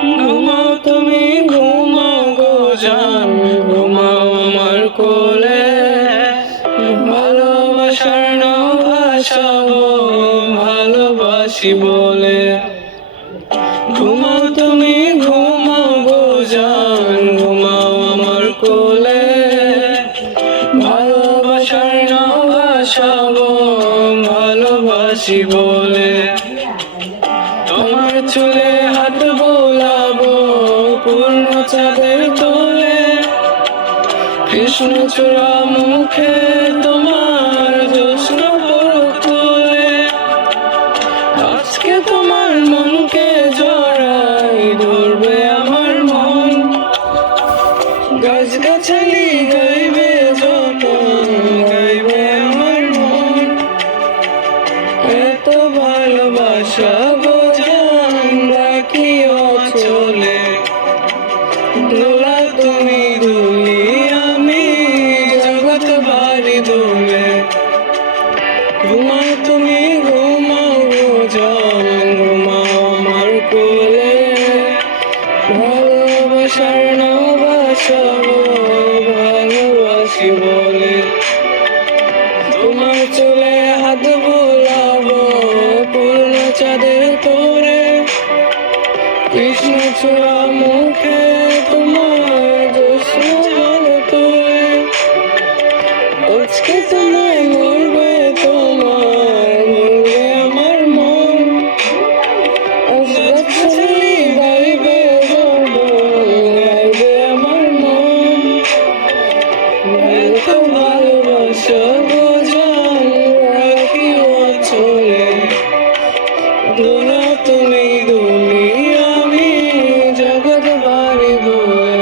ঘুমাও তুমি ঘুমাও গো জান, ঘুমাও আমার কোলে। ভালোবাসার নাও ভাসাবো ভালোবাসি বলে। ঘুমাও তুমি ঘুমাও গো জান, ঘুমাও আমার কোলে। ভালোবাসার নাও ভাসাবো ভালোবাসি বলে। তোমার চুলে হাত বোলাবো পূর্ণ চাঁদের তোলে। কৃষ্ণচূড়া মুখে তোমার জোৎস্না পলক তোলে। আজকে তোমার মনকে জড়াই ধরবে আমার মন। গাছগাছালি গাইবে যখন গাইবে আমার মন। এত ভালোবাসা গো জান রাখিও চলে। দোলা তুমি দুলি আমি জগৎ বাড়ি দোলে। ঘুমাও তুমি ঘুমাও গো জান, ঘুমাও আমার কোলে। ভালোবাসার নাও ভাসাবো ভালোবাসি বলে। তোমার চুলে হাত বোলাবো পূর্ণ চাঁদের তোরে। কৃষ্ণচূড়া মুখে তোমার জোৎস্না পলক তোলে। আজকে তোমায় মরবে তোমার মরবে আমার মন। গাছগাছালি গাইবে যখন গাইবে আমার মন। এত ভালোবাসা গো জান রাখিও চলে। দোলা তুমি দুলি আমি জগৎ বাড়ি দোলে।